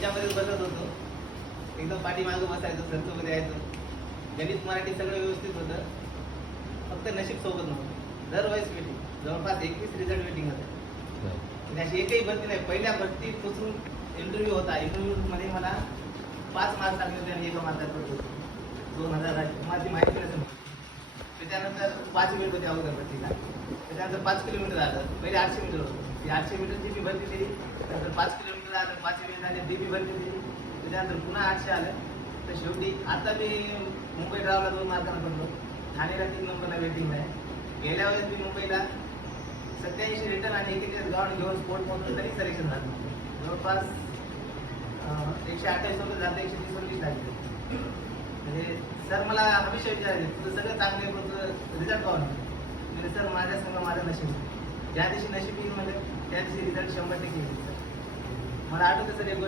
तुमच्यामध्येच बसत होतो, एकदम पाठीमागं बसायचो, सरसोबत यायचो. गणित मराठी सगळं व्यवस्थित होतं, फक्त नशीब सोबत नव्हतं. दरवेळेस मीटिंग, जवळपास 21 रिझल्ट मीटिंग होतं. म्हणजे अशी एकही भरती नाही. पहिल्या भरतीपासून इंटरव्ह्यू होता. इंटरव्ह्यूमध्ये मला 5 मार्क्स लागले होते आणि 1 मार्कात पडले होते. 2008 माझी माहिती नसेल. त्याच्यानंतर 5 मिनिट होते अगोदर भरतीला. त्याच्यानंतर 5 किलोमीटर झालं. पहिले 800 मीटर होतं. ती 800 मीटरची मी भरती दिली. त्यानंतर 5 किलोमीटर झालं, 5 मिनिट झाले, ती मी भरती दिली. त्याच्यानंतर पुन्हा 800 आलं. तर शेवटी आता मी मुंबई ड्रावला 2 मार्कांना पडलो. ठाणेला 3 नंबरला वेटिंग आहे. गेल्या वेळेस मी मुंबईला 87 रिटर्न आणि 41 ग्राउंड घेऊन स्पोर्ट पोहोचलो तरी सिलेक्शन झालं. जवळपास 128 वगैरे झालं, 130 झाले. म्हणजे सर मला हमेशा विचारायचे, तुझं सगळं चांगलं आहे, पण तुझं रिझल्ट पाहून म्हणजे सर माझ्या संग माझं नशीब. ज्या दिवशी नशीब येईल म्हणजे त्या दिवशी रिझल्ट 100% येईल. मला आठवतं सर एक